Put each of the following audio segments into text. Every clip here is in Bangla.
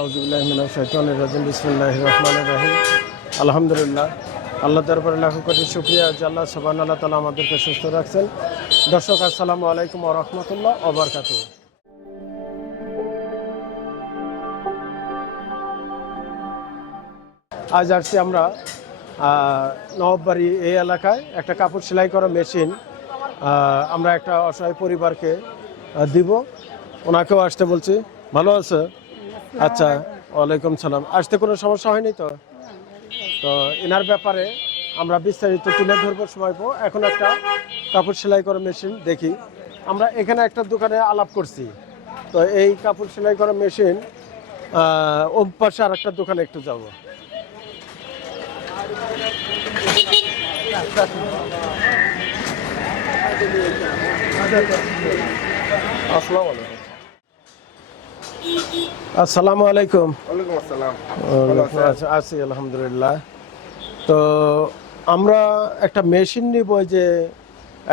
আউজুবিল্লাহিমিনাশাইতানির বিসমিল্লাহির রহমানির রহিম। আলহামদুলিল্লাহ, আল্লাহ দরবারে লাখো কোটি শুক্রিয়া যে আল্লাহ সুবহান আল্লাহ তালা আমাদেরকে সুস্থ রাখছেন। দর্শক, আসসালামু আলাইকুম রাহমাতুল্লাহ ওয়া বারাকাতুহু। আজ আসছি আমরা নবাববাড়ি এই এলাকায় একটা কাপড় সেলাই করা মেশিন। আমরা একটা অসহায় পরিবারকে দিব। ওনাকেও আসতে বলছি। ভালো আছে? আচ্ছা ওয়ালাইকুম সালাম। আসতে কোনো সমস্যা হয়নি তো? তো এনার ব্যাপারে আমরা বিস্তারিত তুলে ধরবো, সময় পর এখন একটা কাপড় সেলাই করা মেশিন দেখি। আমরা এখানে একটা দোকানে আলাপ করছি। তো এই কাপড় সেলাই করা মেশিন ও পাশে আর একটা দোকানে একটু যাব। আসসালামু আলাইকুম। আসসালামু আলাইকুম। আচ্ছা আছি আলহামদুলিল্লাহ। তো আমরা একটা মেশিন নিব যে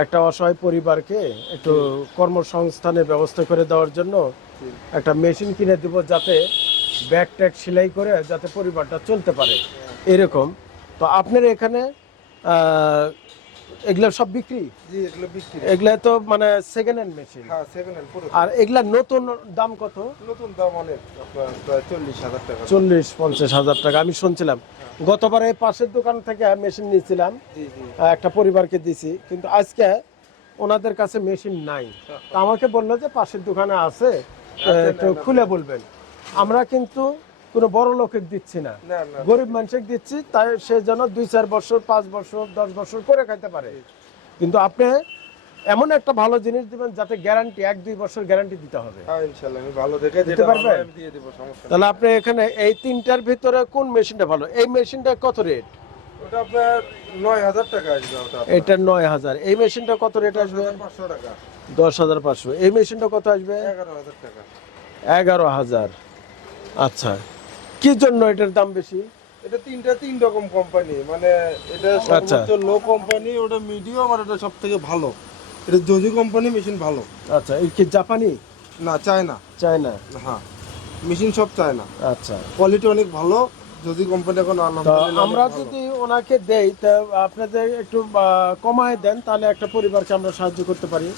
একটা অসহায় পরিবারকে একটু কর্মসংস্থানের ব্যবস্থা করে দেওয়ার জন্য একটা মেশিন কিনে দিব যাতে ব্যাগ ট্যাগ সেলাই করে যাতে পরিবারটা চলতে পারে। এরকম। তো আপনার এখানে এগুলো সব বিক্রি? জি এগুলো বিক্রি। এগুলা তো মানে সেকেন্ড হ্যান্ড মেশিন হ্যাঁ সেকেন্ড হ্যান্ড পুরো। আর এগুলা নতুন দাম কত? নতুন দাম অনেক প্রায় চল্লিশ হাজার টাকা। চল্লিশ পঞ্চাশ হাজার টাকা। আমি শুনছিলাম গতবার এই পাশের দোকান থেকে মেশিন নিয়েছিলাম। একটা পরিবারকে দিছি কিন্তু আজকে ওনাদের কাছে মেশিন নাই। তা আমাকে বলল যে পাশের দোকানে আছে একটু খুলে বলবেন। আমরা কিন্তু কোনো বড় লোকের দিচ্ছি না। গরিব মানুষকে দিচ্ছি তাই সে যেন দুই চার বছর পাঁচ বছর দশ বছর করে খাইতে পারে। কিন্তু আপনি এমন একটা ভালো জিনিস দিবেন যাতে গ্যারান্টি এক দুই বছর গ্যারান্টি দিতে হবে। হ্যাঁ। তাহলে আপনি এখানে এই তিনটার ভিতরে কোন মেশিনটা ভালো? এই মেশিনটা কত রেট ওটা আপনার নয় হাজার টাকা আসবে ওটা এটা নয় হাজার। এই মেশিনটা কত রেট আসবে? দশ হাজার পাঁচশো। এই মেশিনটা কত আসবে? এগারো হাজার টাকা। এগারো হাজার। আচ্ছা। কি জন্য এটার দাম বেশি? এটা তিনটা তিন রকম কোম্পানি মানে এটা আচ্ছা। সর্বোচ্চ লো কোম্পানি ওটা মিডিয়াম আর এটা সব থেকে ভালো। এটা জজি কোম্পানি মেশিন ভালো। আচ্ছা এই কি জাপানি? না চায়না। চায়না। হ্যাঁ মেশিন সব চায়না। আচ্ছা। কোয়ালিটি অনেক ভালো যদি কোম্পানি এখন আমরা যদি ওনাকে দেই তা আপনাদের একটু কমায় দেন তাহলে একটা পরিবারকে আমরা সাহায্য করতে পারি।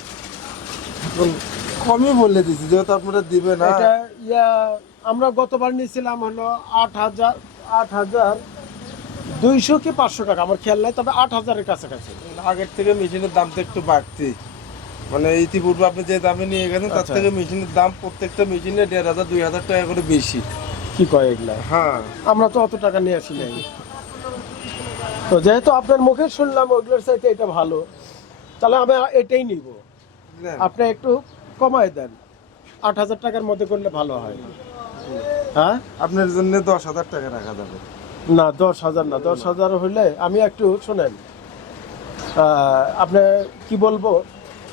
কমই বলে দিছি যেহেতু আপনারা দিবে না এটা ইয়া আমরা গতবার নিয়েছিলাম হলো আট হাজার আট হাজার দুইশো কি পাঁচশো টাকা আমার খেয়াল নাই তবে আট হাজারের কাছাকাছি। আগের থেকে মেশিনের দামটা একটু বাড়তি। মানে ইতিপূর্বে আপনি যে দামে নিয়ে গেছেন তার আচ্ছা। থেকে মেশিনের দাম প্রত্যেকটা মেশিনে দেড় হাজার দুই হাজার টাকা করে বেশি। কি কয় এগুলা? হ্যাঁ। আমরা তো অত টাকা নিয়ে আসি নাই। তো যেহেতু আপনার মুখে শুনলাম ওইগুলোর চাইতে এটা ভালো। তাহলে আমি এটাই নিব। আপনি একটু কমায় দেন। আট হাজার টাকার মধ্যে করলে ভালো হয়। হ্যাঁ? আপনার জন্য দশ হাজার টাকা রাখা যাবে। না দশ হাজার না দশ হাজার হলে আমি একটু শোনেন আহ, আপনি কি বলব?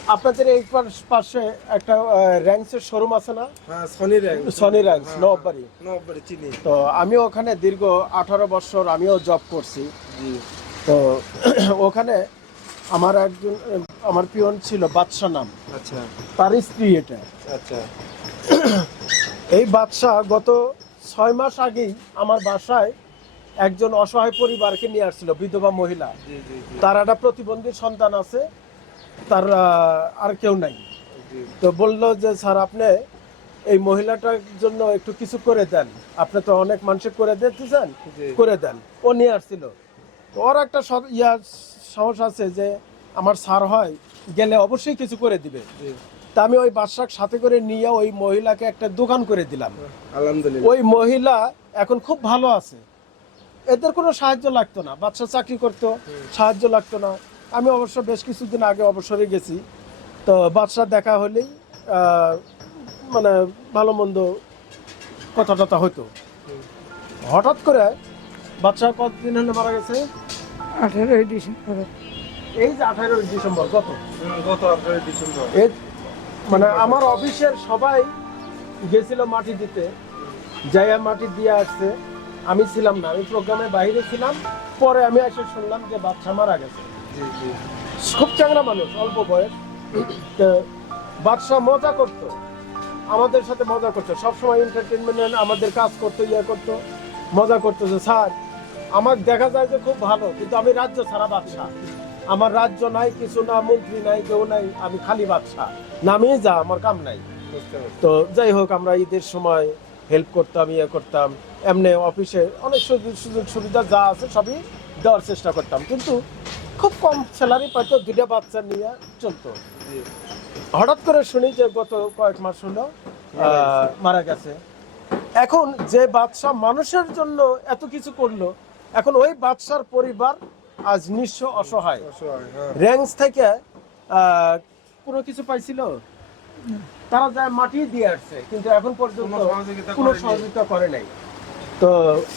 আপনাদের এই পাশ- একটা র্যাঙ্কসের শোরুম আছে না? সনি র্যাঙ্ক সনি র্যাঙ্কস নববাড়ি নব্বই চিনি। তো আমি ওখানে দীর্ঘ আঠারো বছর আমিও জব করছি। তো ওখানে আমার একজন আমার পিয়ন ছিল বাদশা নাম। আচ্ছা। তার স্ত্রী এটা। আচ্ছা। এই বাদশা গত ছয় মাস আগেই আমার বাসায় একজন অসহায় পরিবারকে নিয়ে আসছিল বিধবা মহিলা। তার একটা প্রতিবন্ধী সন্তান আছে তার আর কেউ নাই। তো বলল যে স্যার আপনি এই মহিলাটার জন্য একটু কিছু করে দেন। আপনি তো অনেক মানুষের করে দিতেছেন। করে দেন। ও নিয়ে আসছিল। ওর একটা ইয়ার সাহস আছে যে আমার স্যার হয় গেলে অবশ্যই কিছু করে দিবে। তা আমি ওই বাদশাক সাথে করে নিয়ে ওই মহিলাকে একটা দোকান করে দিলাম। আলহামদুলিল্লাহ। ওই মহিলা এখন খুব ভালো আছে। এদের কোনো সাহায্য লাগতো না। বাচ্চা চাকরি করতো সাহায্য লাগতো না। আমি অবশ্য বেশ কিছুদিন আগে অবসরে গেছি। তো বাচ্চা দেখা হলেই মানে ভালো মন্দ কথা টথা হতো হঠাৎ করে বাচ্চা কতদিন হলে মারা গেছে? আঠেরোই ডিসেম্বর। এই যে আঠেরোই ডিসেম্বর কত? গত আপনার ডিসেম্বর। মানে আমার অফিসের সবাই গেছিল মাটি দিতে যাইয়া মাটি দিয়ে আসছে। আমি ছিলাম না আমি প্রোগ্রামে বাইরে ছিলাম। পরে আমি এসে শুনলাম যে বাচ্চা মারা গেছে। জি জি। খুব চাংরা মানুষ অল্প বয়স। তো বাদশা মজা করত আমাদের সাথে মজা করতো। সবসময় এন্টারটেনমেন্ট আমাদের কাজ করতো ইয়ে করতো মজা করতো যে স্যার আমার দেখা যায় যে খুব ভালো কিন্তু আমি রাজ্য ছাড়া বাদশাহ আমার রাজ্য নাই কিছু না মন্ত্রী নাই কেউ নাই আমি খালি বাদশাহ নামিয়ে যা আমার কাম নাই। তো যাই হোক আমরা ঈদের সময় হেল্প করতাম ইয়ে করতাম। এমনি অফিসে অনেক সুযোগ সুবিধা যা আছে সবই দেওয়ার চেষ্টা করতাম। কিন্তু খুব কম স্যালারি পাইতো দুটা বাচ্চা নিয়ে চলতো। হঠাৎ করে শুনি যে গত কয়েক মাস হলো মারা গেছে। এখন যে বাদশা মানুষের জন্য এত কিছু করল এখন ওই বাদশার পরিবার আজ নিঃস্ব অসহায়। হ্যাঁ। থেকে আহ, কোনো কিছু পাইছিল? তারা যায় মাটি দিয়ে আসছে কিন্তু এখন পর্যন্ত কোনো সহযোগিতা করে নাই। তো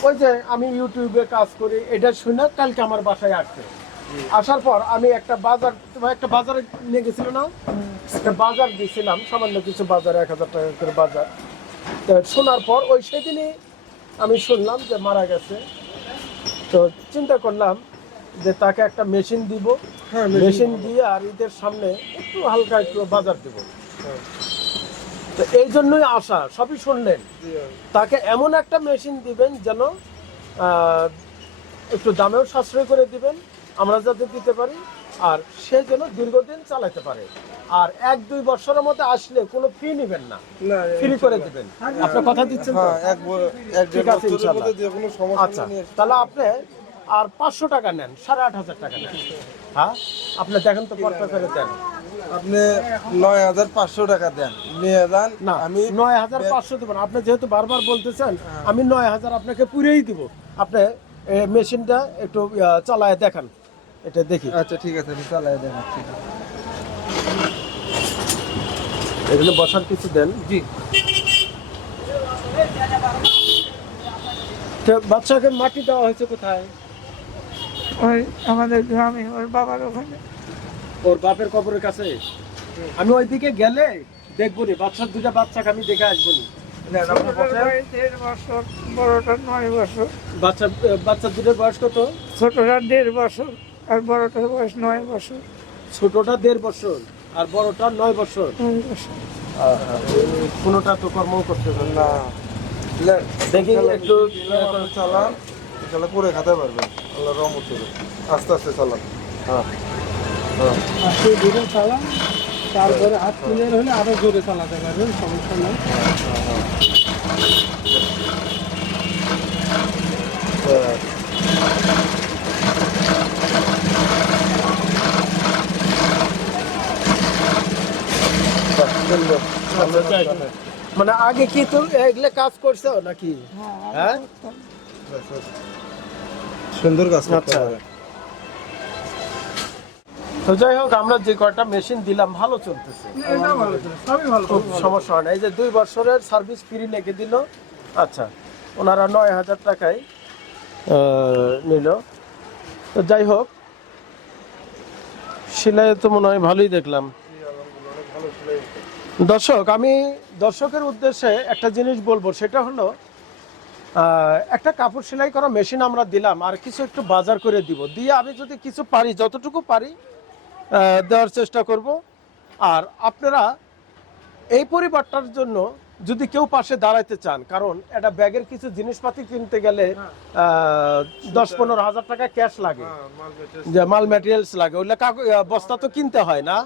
ওই যে আমি ইউটিউবে কাজ করি এটা শুনে কালকে আমার বাসায় আসছে। আসার পর আমি একটা বাজার তোমার একটা বাজারে নিয়ে গেছিল না? একটা বাজার দিয়েছিলাম সামান্য কিছু বাজার এক হাজার টাকা করে বাজার। তো শোনার পর ওই সেদিনই আমি শুনলাম যে মারা গেছে। তো চিন্তা করলাম যে তাকে একটা মেশিন দিব। হ্যাঁ, মেশিন দিয়ে আর ঈদের সামনে একটু হালকা একটু বাজার দেব। হ্যাঁ। তো এই জন্যই আশা সবই শুনলেন। তাকে এমন একটা মেশিন দিবেন যেন একটু দামেও সাশ্রয় করে দিবেন আমরা যাতে দিতে পারি আর সে যেন দীর্ঘদিন চালাতে পারে। আর এক দুই বছরের মধ্যে আসলে কোনো ফি নেবেন না। ফ্রি করে দিবেন। আপনার কথা দিচ্ছেন হ্যাঁ, ঠিক আছে, আচ্ছা তাহলে আপনি আর পাঁচশো টাকা নেন সাড়ে আট হাজার টাকা নেন। হ্যাঁ? আপনি দেখেন তো কত করে দেন। আপনি নয় হাজার পাঁচশো টাকা দেন। নিয়ে যান না আমি নয় হাজার পাঁচশো দেবেন আপনি যেহেতু বারবার বলতেছেন আমি নয় হাজার আপনাকে পুরেই দিব। আপনি মেশিনটা একটু চালায় দেখান। এটা দেখি। আচ্ছা ঠিক আছে আমি চালাই দেখাচ্ছি। এখানে বসার কিছু দেন। জি। তো বাচ্চাকে মাটি দেওয়া হয়েছে কোথায়? ওই আমাদের গ্রামে ওর বাবার ওখানে। ওর বাপের কবরের কাছে আমি ওইদিকে গেলে দেখব নি বাচ্চার দুটা বাচ্চাকে আমি দেখে আসব নি বড়টার নয় বছর। বাচ্চা বাচ্চার দুটোর বয়স কত? ছোটটার দেড় বছর আর বড়টার বয়স নয় বছর। ছোটটা দেড় বছর আর বড়টা নয় বছর। কোনোটা তো কর্ম করতে পারে। না। না দেখি একটু চালান ইনশাল্লাহ করে খাতে পারবেন। আল্লাহ রহমত করে আস্তে আস্তে চালান হ্যাঁ। হ্যাঁ। আজকে জোরে চালান তারপরে হাত ক্লিয়ার হলে আরও জোরে চালাতে পারবেন সমস্যা নেই। আচ্ছা। মানে আগে কি তুমি এগুলো কাজ করছ নাকি? হ্যাঁ সুন্দর কাজ করতে আচ্ছা। পারে। তো যাই হোক আমরা যে কয়টা মেশিন দিলাম ভালো চলতেছে। সবই খুব সমস্যা হয় না। এই যে দুই বছরের সার্ভিস ফ্রি লিখে দিল আচ্ছা ওনারা নয় হাজার টাকায় নিল। তো যাই হোক সেলাই তো মনে হয় ভালোই দেখলাম। দর্শক আমি দর্শকের উদ্দেশ্যে একটা জিনিস বলব সেটা হলো একটা কাপড় সেলাই করা মেশিন আমরা দিলাম আর কিছু একটু বাজার করে দিব। দিয়ে আমি যদি কিছু পারি যতটুকু পারি দেওয়ার চেষ্টা করব। আর আপনারা এই পরিবারটার জন্য যদি কেউ পাশে দাঁড়াইতে চান কারণ একটা ব্যাগের কিছু জিনিসপাতি কিনতে গেলে দশ পনেরো হাজার টাকা ক্যাশ লাগে। যে মাল ম্যাটেরিয়ালস লাগে কাগজ বস্তা তো কিনতে হয় না।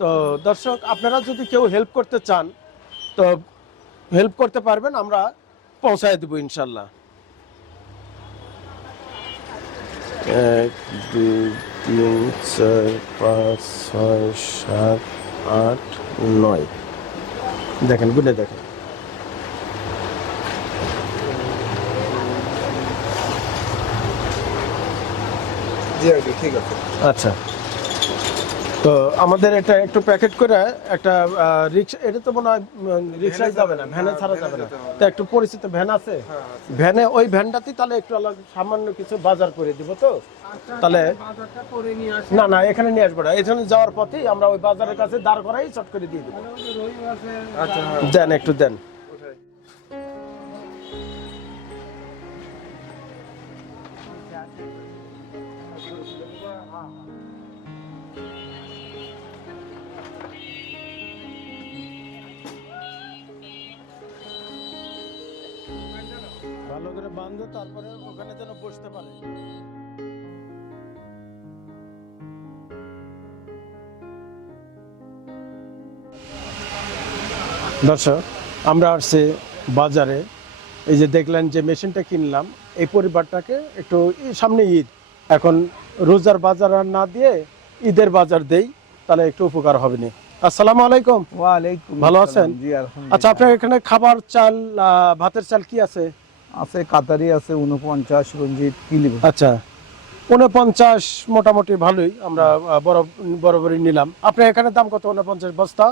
তো দর্শক আপনারা যদি কেউ হেল্প করতে চান তো হেল্প করতে পারবেন। আমরা পৌঁছায় দেবো ইনশাল্লাহ। এক দুই তিন চার পাঁচ ছয় সাত আট নয়। দেখেন গুনে দেখেন। ঠিক আছে। আচ্ছা। তো আমাদের এটা একটু প্যাকেট করে একটা রিক্সা এটা তো মনে হয় রিক্সায় যাবে না ভ্যানে ছাড়া যাবে না। তো একটু পরিচিত ভ্যান আছে? ভ্যানে ওই ভ্যানটাতেই তাহলে একটু আলাদা সামান্য কিছু বাজার করে দিব তো? তাহলে বাজারটা করে নিয়ে আসি না না এখানে নিয়ে আসব না। এখানে যাওয়ার পথেই আমরা ওই বাজারের কাছে দাঁড় করাই চট করে দিয়ে দেবো। আচ্ছা হ্যাঁ। দেন একটু দেন। তারপরে ওখানে যেন বসতে পারে। দর্শক আমরা আসছি বাজারে। এই যে দেখলেন যে মেশিনটা কিনলাম এই পরিবারটাকে একটু সামনে ঈদ। এখন রোজার বাজার আর না দিয়ে ঈদের বাজার দেই তাহলে একটু উপকার হবে না। আসসালামু আলাইকুম। ওয়ালাইকুম ভালো আছেন? আচ্ছা আপনার এখানে খাবার চাল ভাতের চাল কি আছে? আছে কাতারি আছে উনপঞ্চাশ রঞ্জিত কি নিব আচ্ছা উনপঞ্চাশ মোটামুটি ভালোই আমরা বড় বরাবরই নিলাম। আপনার এখানে দাম কত উনপঞ্চাশ বস্তা?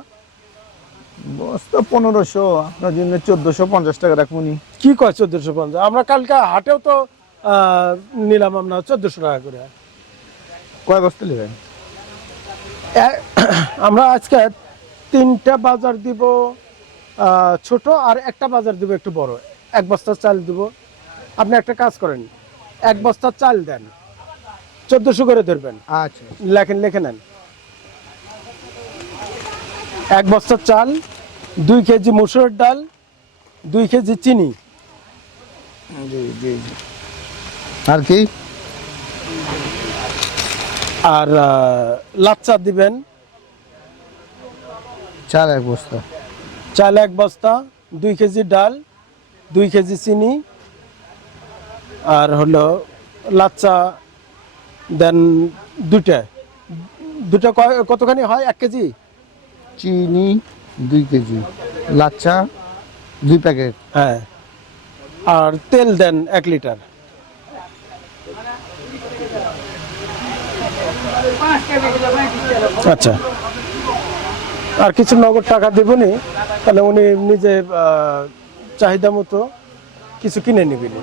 বস্তা পনেরোশো আপনার জন্য চোদ্দশো পঞ্চাশ টাকা রাখবনি কি কয় চোদ্দশো পঞ্চাশ? আমরা কালকে হাটেও তো নিলাম আমরা চোদ্দশো টাকা করে। কয় বস্তা নেবেন? আমরা আজকে তিনটা বাজার দিব ছোট আর একটা বাজার দিব একটু বড়। এক বস্তা চাল দিব। আপনি একটা কাজ করেন এক বস্তা চাল দেন চোদ্দশো করে ধরবেন। আচ্ছা। লেখেন লিখে নেন। এক বস্তা চাল দুই কেজি মুসুরের ডাল দুই কেজি চিনি। আর কি? আর লাচ্চা দিবেন। চাল এক বস্তা। চাল এক বস্তা দুই কেজি ডাল দুই কেজি চিনি আর হলো লাচ্চা দেন দুইটা। দুটা কয়- কতখানি হয়? এক কেজি? চিনি দুই কেজি লাচ্চা দুই প্যাকেট। হ্যাঁ। আর তেল দেন এক লিটার। আচ্ছা। আর কিছু নগদ টাকা দেবনি? তাহলে উনি নিজে চাহিদা মতো কিছু কিনে নিবেন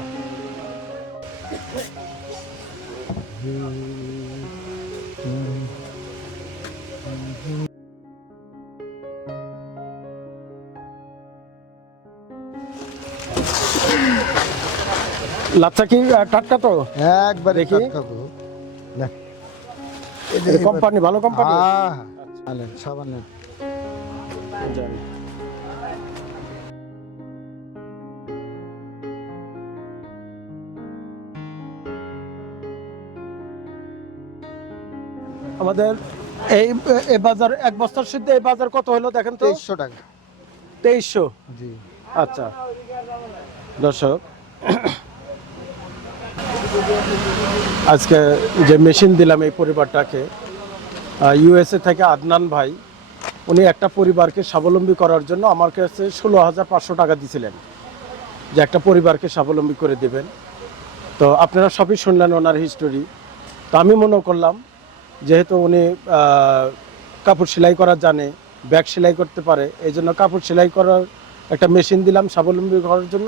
লাচ্চা কি টাটকা তো? একবার দেখি। কোম্পানি ভালো কোম্পানি সাবান আমাদের এই এই বাজার এক বস্তার সিদ্ধে এই বাজার কত হলো দেখেন তো? তেইশশো টাকা। তেইশশো? জি। আচ্ছা। দর্শক আজকে যে মেশিন দিলাম এই পরিবারটাকে ইউএসএ থেকে আদনান ভাই উনি একটা পরিবারকে স্বাবলম্বী করার জন্য আমার কাছে ষোলো হাজার পাঁচশো টাকা দিয়েছিলেন যে একটা পরিবারকে স্বাবলম্বী করে দেবেন। তো আপনারা সবই শুনলেন ওনার হিস্টোরি তো আমি মনে করলাম যেহেতু উনি কাপড় সেলাই করা জানে, ব্যাগ সেলাই করতে পারে, এই জন্য কাপড় সেলাই করার একটা মেশিন দিলাম স্বাবলম্বী করার জন্য।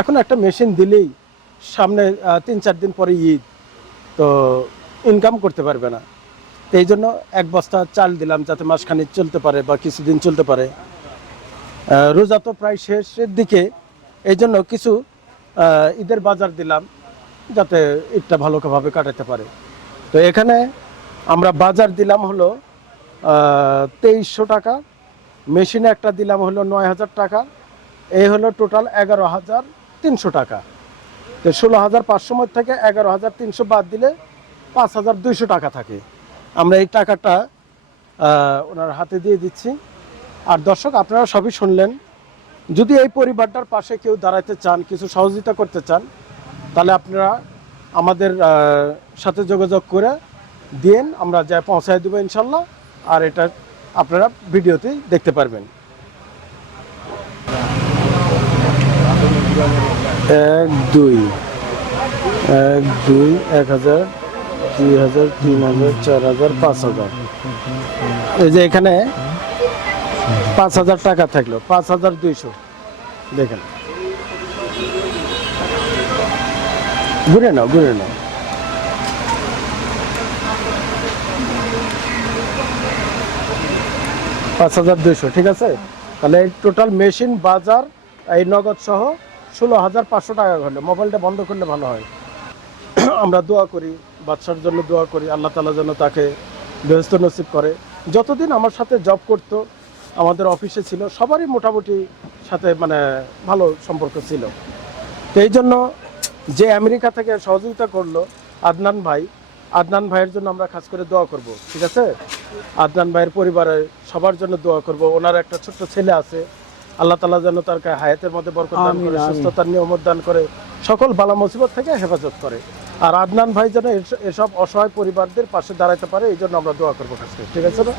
এখন একটা মেশিন দিলেই সামনে তিন চার দিন পরে ঈদ, তো ইনকাম করতে পারবে না। তো এই জন্য এক বস্তা চাল দিলাম যাতে মাসখানেক চলতে পারে বা কিছুদিন চলতে পারে। রোজা তো প্রায় শেষের দিকে, এই জন্য কিছু ঈদের বাজার দিলাম যাতে ঈদটা ভালোভাবে কাটাতে পারে। তো এখানে আমরা বাজার দিলাম হলো তেইশশো টাকা, মেশিনে একটা দিলাম হলো নয় হাজার টাকা, এই হলো টোটাল এগারো হাজার তিনশো টাকা। তো ষোলো হাজার পাঁচশো মধ্যে থেকে এগারো হাজার তিনশো বাদ দিলে পাঁচ হাজার দুইশো টাকা থাকে। আমরা এই টাকাটা ওনার হাতে দিয়ে দিচ্ছি। আর দর্শক, আপনারা সবই শুনলেন। যদি এই পরিবারটার পাশে কেউ দাঁড়াতে চান, কিছু সহযোগিতা করতে চান, তাহলে আপনারা আমাদের সাথে যোগাযোগ করে দিন আমরা যা পৌঁছায় দেবো ইনশাল্লাহ, আর এটা আপনারা ভিডিওতে দেখতে পারবেন। এক, দুই। এক দুই, এক হাজার, দুই হাজার, তিন হাজার, চার হাজার, পাঁচ হাজার। এই যে এখানে পাঁচ হাজার টাকা থাকল, পাঁচ হাজার দুইশো। দেখেন। ঘুরে নাও ঘুরে নাও। পাঁচ হাজার দুইশো, ঠিক আছে? তাহলে টোটাল মেশিন বাজার, এই নগদ সহ ষোলো হাজার পাঁচশো টাকা হলো মোবাইলটা বন্ধ করলে ভালো হয়। আমরা দোয়া করি বাচ্চার জন্য দোয়া করি, আল্লাহ তালা যেন তাকে ব্যস্ত নসিব করে। যতদিন আমার সাথে জব করতো, আমাদের অফিসে ছিল, সবারই মোটামুটি সাথে মানে ভালো সম্পর্ক ছিল। তো এই জন্য যে আমেরিকা থেকে সহযোগিতা করল আদনান ভাই আদনান ভাইয়ের জন্য আমরা খাস করে দোয়া করব ঠিক আছে? আদনান ভাইয়ের পরিবারের সবার জন্য দোয়া করব। ওনার একটা ছোট্ট ছেলে আছে আল্লাহ তালা যেন তার হায়াতের মধ্যে বরকত দান করে সুস্থতার নিয়মত দান করে সকল বালা মুসিবত থেকে হেফাজত করে। আর আদনান ভাই যেন এস- এসব অসহায় পরিবারদের পাশে দাঁড়াতে পারে এই জন্য আমরা দোয়া করব খাস করে ঠিক আছে না?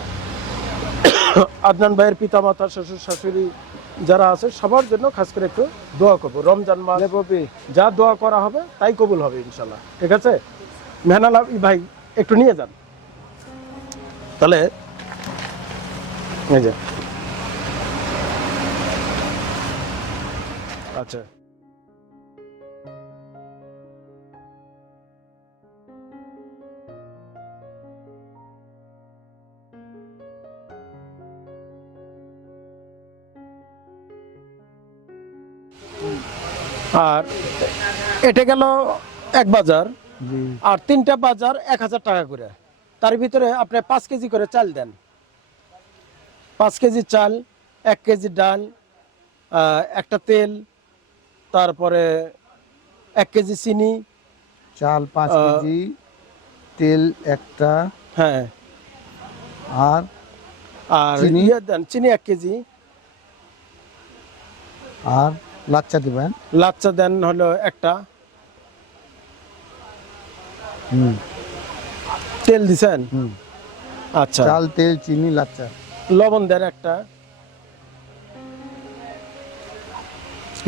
আদনান ভাইয়ের পিতা মাতা শ্বশুর শাশুড়ি যারা আছে সবার জন্য খাস করে একটু দোয়া করব। রমজান মাস যা দোয়া করা হবে তাই কবুল হবে ইনশাল্লাহ ঠিক আছে? মেহনাল ভাই একটু নিয়ে যান। তাহলে এই যে। আচ্ছা। আর এটা গেল এক বাজার। আর তিনটা বাজার এক হাজার টাকা করে। তার ভিতরে আপনি পাঁচ কেজি করে চাল দেন। পাঁচ কেজি চাল এক কেজি ডাল একটা তেল তারপরে এক কেজি চিনি চাল পাঁচ কেজি তেল একটা হ্যাঁ। আর আর? ইয়ে দেন চিনি এক কেজি। আর লাচ্চা দিবেন। লাচ্চা দেন হলো একটা। তেল দিছেন? আচ্ছা। চাল তেল চিনি লাচ্চা। লবণ দেন একটা।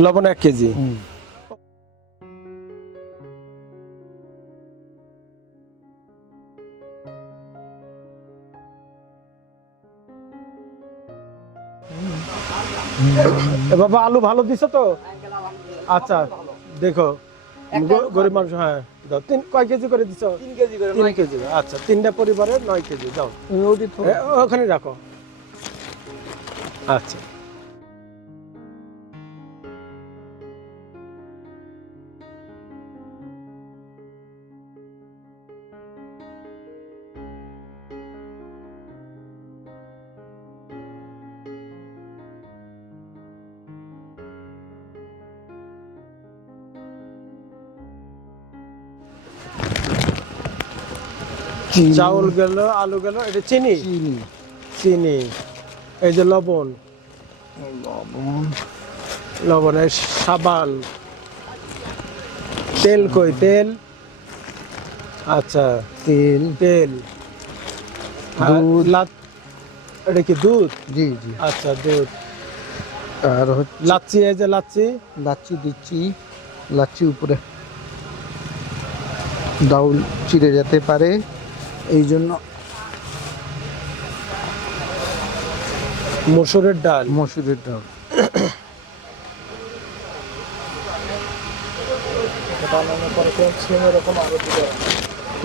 লবণ এক কেজি। বাবা আলু ভালো দিছো তো? আচ্ছা দেখো। গরিব মানুষ হ্যাঁ দাও তিন কয় কেজি করে দিছো? তিন কেজি করে তিন কেজি আচ্ছা তিনটা পরিবারে নয় কেজি দাও ওখানে রাখো। আচ্ছা। চাউল গেল আলু গেল এটা চিনি? চিনি। চিনি। এই যে লবণ। লবণ। লবণের সাবান তেল কই? তেল? আচ্ছা তেল। তেল। দুধ। এটা কি দুধ? জি জি। আচ্ছা দুধ। আর লাচ্ছি এই যে লাচ্ছি? লাচ্ছি দিচ্ছি। লাচ্ছি উপরে ডাউল চিড়ে যেতে পারে। এই জন্য মসুরের ডাল। মসুরের ডাউল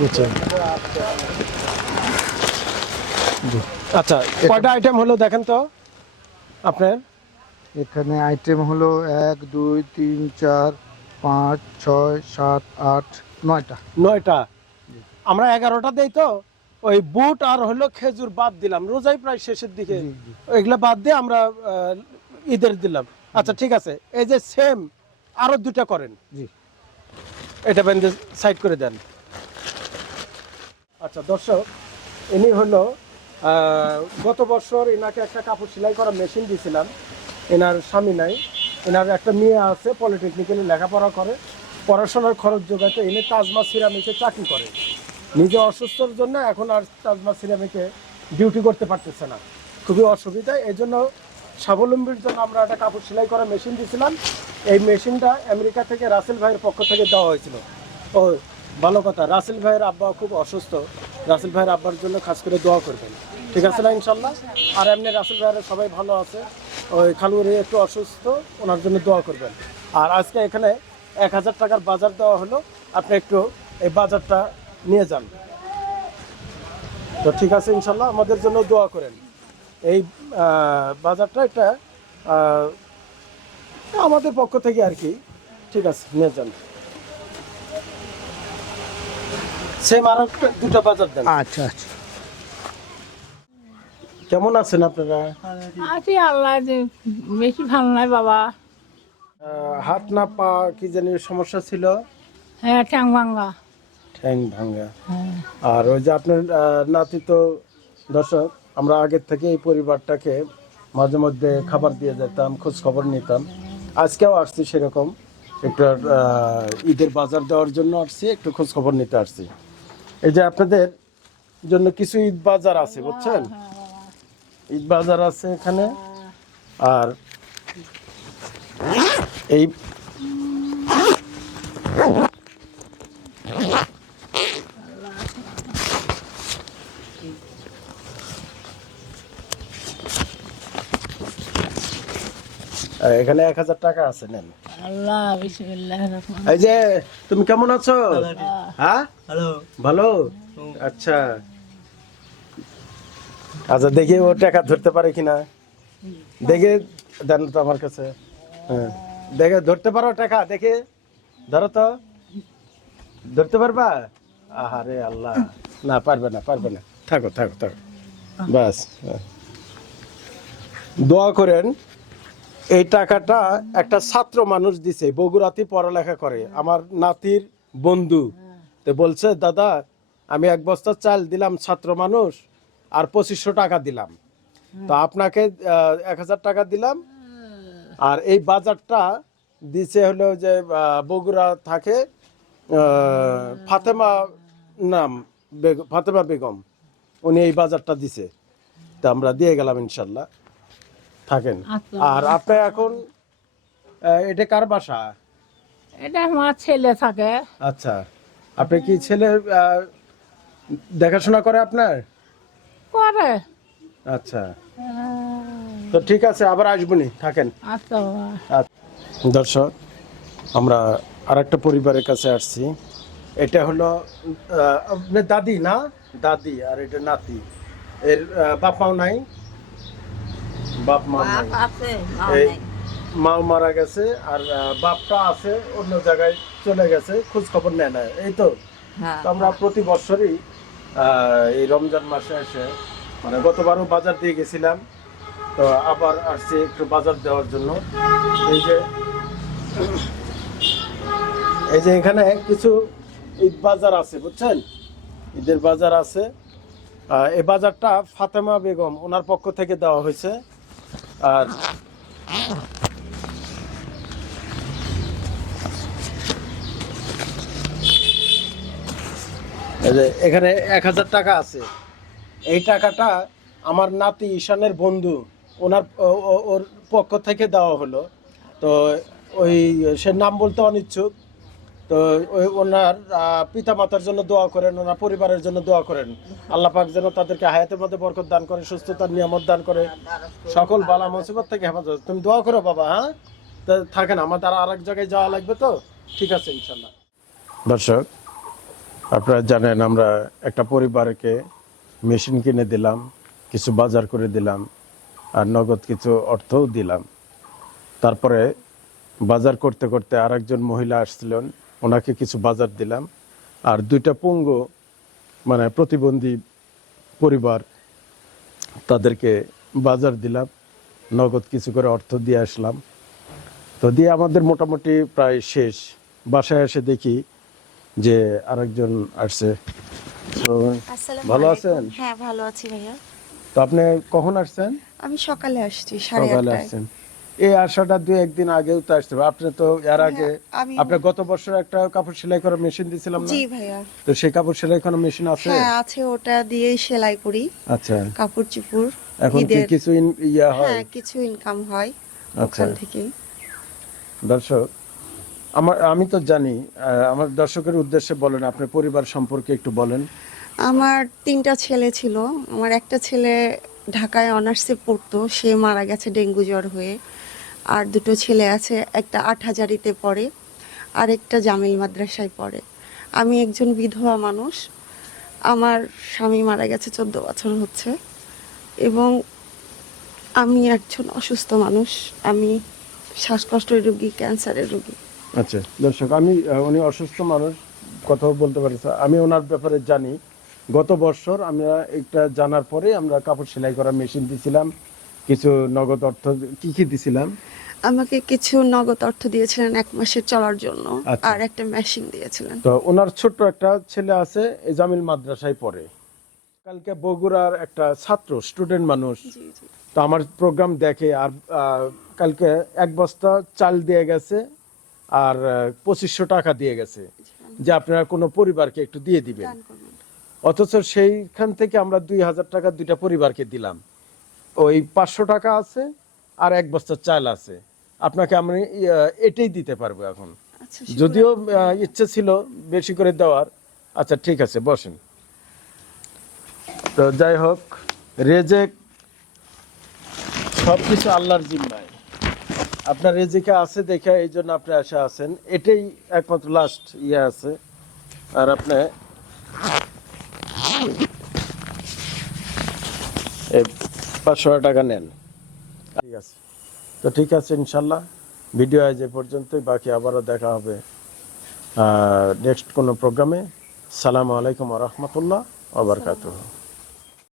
আচ্ছা। আচ্ছা কয়টা আইটেম হলো দেখেন তো? আপনার? এখানে আইটেম হলো এক দুই তিন চার পাঁচ ছয় সাত আট নয়টা। নয়টা। আমরা এগারোটা দেই তো ওই বুট আর হলো খেজুর বাদ দিলাম। রোজাই প্রায় শেষের দিকে জি। বাদ দিয়ে আমরা ঈদের দিলাম। আচ্ছা ঠিক আছে। এই যে সেম আরও দুটা করেন। জি। এটা বেঁধে সাইড করে দেন। আচ্ছা দর্শক ইনি হলো গত বছর এনাকে একটা কাপড় সেলাই করা মেশিন দিয়েছিলাম এনার স্বামী নাই। এনার একটা মেয়ে আছে পলিটেকনিক্যালি লেখাপড়া করে। পড়াশোনার খরচ যোগাতে এনে তাজমা সিরামিকে চাকরি করে। নিজে অসুস্থর জন্য এখন আর তাজমা সিরামিকে ডিউটি করতে পারতেছে না। খুবই অসুবিধা, এই জন্য স্বাবলম্বীর জন্য আমরা একটা কাপড় সেলাই করা মেশিন দিয়েছিলাম। এই মেশিনটা আমেরিকা থেকে রাসেল ভাইয়ের পক্ষ থেকে দেওয়া হয়েছিল। ও, ভালো কথা, রাসেল ভাইয়ের আব্বা খুব অসুস্থ। রাসেল ভাইয়ের আব্বার জন্য খাস করে দোয়া করবেন। ঠিক আছে না ইনশাল্লাহ আর এমনি রাসেল ভাইয়ের সবাই ভালো আছে। ওই খালুরি একটু অসুস্থ, ওনার জন্য দোয়া করবেন। আর আজকে এখানে এক হাজার টাকার বাজার দেওয়া হলো। আপনি একটু এই বাজারটা নিয়ে যান। তো ঠিক আছে ইনশাল্লাহ আমাদের জন্য দোয়া করেন। এই বাজারটা এটা আহ, আমাদের পক্ষ থেকে আর কি ঠিক আছে নিয়ে যান। সেম আর একটা- দুটো বাজার দেন। আচ্ছা আচ্ছা। কেমন আছেন আপনারা? আছি আল্লাহ যে বেশি ভালো নয় বাবা। হাত না পা কি জানি সমস্যা ছিল? হ্যাঁ ঠ্যাং ভাঙ্গা ঠ্যাং ভাঙ্গা হ্যাঁ। আর ওই যে আপনার নাতি তো দর্শক আমরা আগের থেকে এই পরিবারটাকে মাঝে মধ্যে খাবার দিয়ে যেতাম খোঁজ খবর নিতাম। আজকেও আসছি সেরকম। একটু ঈদের বাজার দেওয়ার জন্য আসছি একটু খোঁজ খবর নিতে আসছি। এই যে আপনাদের জন্য কিছু ঈদ বাজার আছে বুঝছেন? ঈদ বাজার আছে এখানে। আর এই এখানে এক হাজার টাকা আছে নেন। আল্লাহ বিসমিল্লাহ রহমান এই যে তুমি কেমন আছো? হ্যাঁ? ভালো? আচ্ছা। আচ্ছা দেখি ও টাকা ধরতে পারে কিনা। দেখে দেন তো আমার কাছে। হ্যাঁ। দেখে ধরতে পারো টাকা দেখে। ধরো তো। ধরতে পারবা? আহারে আল্লাহ। না পারবে না পারবে না। থাকো থাকো থাকো। বাস হ্যাঁ। দোয়া করেন। এই টাকাটা একটা ছাত্র মানুষ দিছে, বগুড়াতে পড়ালেখা করে। আমার নাতির বন্ধু। তো বলছে, দাদা, আমি এক বস্তা চাল দিলাম ছাত্র মানুষ আর পঁচিশশো টাকা দিলাম। তো আপনাকে এক হাজার টাকা দিলাম। আর এই বাজারটা দিছে হলো যে বগুড়া থাকে ফাতেমা নাম ফাতেমা বেগম। উনি এই বাজারটা দিছে। তা আমরা দিয়ে গেলাম ইনশাল্লাহ। থাকেন। আচ্ছা। আর আপনি এখন এটা কার বাসা? এটা আমার ছেলে থাকে। আচ্ছা। আপনি কি ছেলে দেখাশোনা করে আপনার? করে। আচ্ছা। তো ঠিক আছে আবার আসবনি থাকেন। আচ্ছা। আচ্ছা। দর্শক আমরা আরেকটা পরিবারের কাছে আসছি। এটা হলো আপনার দাদি না? দাদি আর এটা নাতি। এর আহ, বাপ মাও নাই। বাপ মা আছে এই মাও মারা গেছে আর বাপটা আছে অন্য জায়গায় চলে গেছে খোঁজ খবর নেয় না এই তো। তো আমরা প্রতি বছরই এই রমজান মাসে এসে মানে গতবারও বাজার দিয়ে গেছিলাম তো আবার আসছি একটু বাজার দেওয়ার জন্য। এই যে এই যে এখানে কিছু ঈদ বাজার আছে বুঝছেন? ঈদের বাজার আছে। এই বাজারটা ফাতেমা বেগম ওনার পক্ষ থেকে দেওয়া হয়েছে। আর এখানে এক হাজার টাকা আছে। এই টাকাটা আমার নাতি ঈশানের বন্ধু, ওনার ওর পক্ষ থেকে দেওয়া হলো। তো ওই, সে নাম বলতে অনিচ্ছুক। তো ওনার পিতা মাতার জন্য দোয়া করেন, ওনার পরিবারের জন্য দোয়া করেন। আল্লাহ পাক যেন তাদেরকে হায়াতের মধ্যে বরকত দান করে, সুস্থতার নিয়ামত দান করে, সকল বালা মুসিবত থেকে হেফাজত তুমি দোয়া করো বাবা হ্যাঁ? তো থাকেন, আমার তারা আরেক জায়গায় যাওয়া লাগবে তো? ঠিক আছে ইনশাল্লাহ দর্শক, আপনারা জানেন আমরা একটা পরিবারকে মেশিন কিনে দিলাম, কিছু বাজার করে দিলাম, আর নগদ কিছু অর্থও দিলাম। তারপরে বাজার করতে করতে আরেকজন মহিলা আসছিলেন ওনাকে কিছু বাজার দিলাম। আর দুইটা পঙ্গু মানে প্রতিবন্ধী পরিবার তাদেরকে বাজার দিলাম নগদ কিছু করে অর্থ দিয়ে আসলাম। তো দিয়ে আমাদের মোটামুটি প্রায় শেষ। বাসায় এসে দেখি যে আরেকজন আসছে। তো ভালো আছেন? হ্যাঁ ভালো আছি ভাইয়া। তো আপনি কখন আসছেন? আমি সকালে আসছি সকালে আসছেন। এই আশাটা দুই একদিন আগেও তো আসতে হবে আপনি তো এর আগে হ্যাঁ, আপনি গত বছর একটা কাপড় সেলাই করার মেশিন দিয়েছিলাম না? জি ভাইয়া। তো সেই কাপড় সেলাই করার মেশিন আছে? হ্যাঁ আছে ওটা দিয়েই সেলাই করি। আচ্ছা। কাপড় চুপুর এখন কি কিছু ইন- ইয়া হয়? হ্যাঁ কিছু ইনকাম হয় আচ্ছা। থেকে দর্শক আমার আমি তো জানি আমার দর্শকের উদ্দেশ্যে বলেন আপনার পরিবার সম্পর্কে একটু বলেন। আমার তিনটা ছেলে ছিল। আমার একটা ছেলে ঢাকায় অনার্সে পড়তো সে মারা গেছে ডেঙ্গু জ্বর হয়ে। আর দুটো ছেলে আছে, একটা আট হাজারিতে পড়ে আর একটা জামিল মাদ্রাসায় পড়ে। আমি একজন বিধবা মানুষ, আমার স্বামী মারা গেছে চোদ্দ বছর হচ্ছে এবং আমি একজন অসুস্থ মানুষ, আমি শ্বাসকষ্টের রুগী, ক্যান্সারের রুগী। আচ্ছা দর্শক, আমি উনি অসুস্থ মানুষ, কথাও বলতে পারি। আমি ওনার ব্যাপারে জানি। গত বছর আমরা একটা জানার পরে আমরা কাপড় সেলাই করার মেশিন দিছিলাম। কিছু নগদ অর্থ কি কি দিছিলাম? আমাকে কিছু নগদ অর্থ দিয়েছিলেন এক মাসের চলার জন্য আচ্ছা। আর একটা মেশিন দিয়েছিলেন। তো ওনার ছোট্ট একটা ছেলে আছে এই জামিল মাদ্রাসায় পড়ে। কালকে বগুড়ার একটা ছাত্র স্টুডেন্ট মানুষ। তো আমার প্রোগ্রাম দেখে আর কালকে এক বস্তা চাল দিয়ে গেছে আর পঁচিশশো টাকা দিয়ে গেছে। যে আপনারা কোনো পরিবারকে একটু দিয়ে দিবেন। অথচ সেইখান থেকে আমরা দুই হাজার টাকা দুইটা পরিবারকে দিলাম। ওই পাঁচশো টাকা আছে আর এক বস্তা চাল আছে। আপনাকে আমি এটাই দিতে পারব এখন। আচ্ছা যদিও ইচ্ছে ছিল বেশি করে দেওয়ার। আচ্ছা ঠিক আছে বসেন। তো যাই হোক রেজেক সব কিছু আল্লাহর জিম্মায়। আপনার রেজেকে আছে দেখে এই জন্য আপনি আসে আছেন। এটাই একমাত্র লাস্ট ইয়ে আছে। আর আপনি পাঁচশো টাকা নেন। ঠিক আছে। তো ঠিক আছে, ইনশাল্লাহ। ভিডিও আজ এ পর্যন্তই। বাকি আবারও দেখা হবে নেক্সট কোনো প্রোগ্রামে সালামু আলাইকুম রহমতুল্লাহ আবরকাতুহ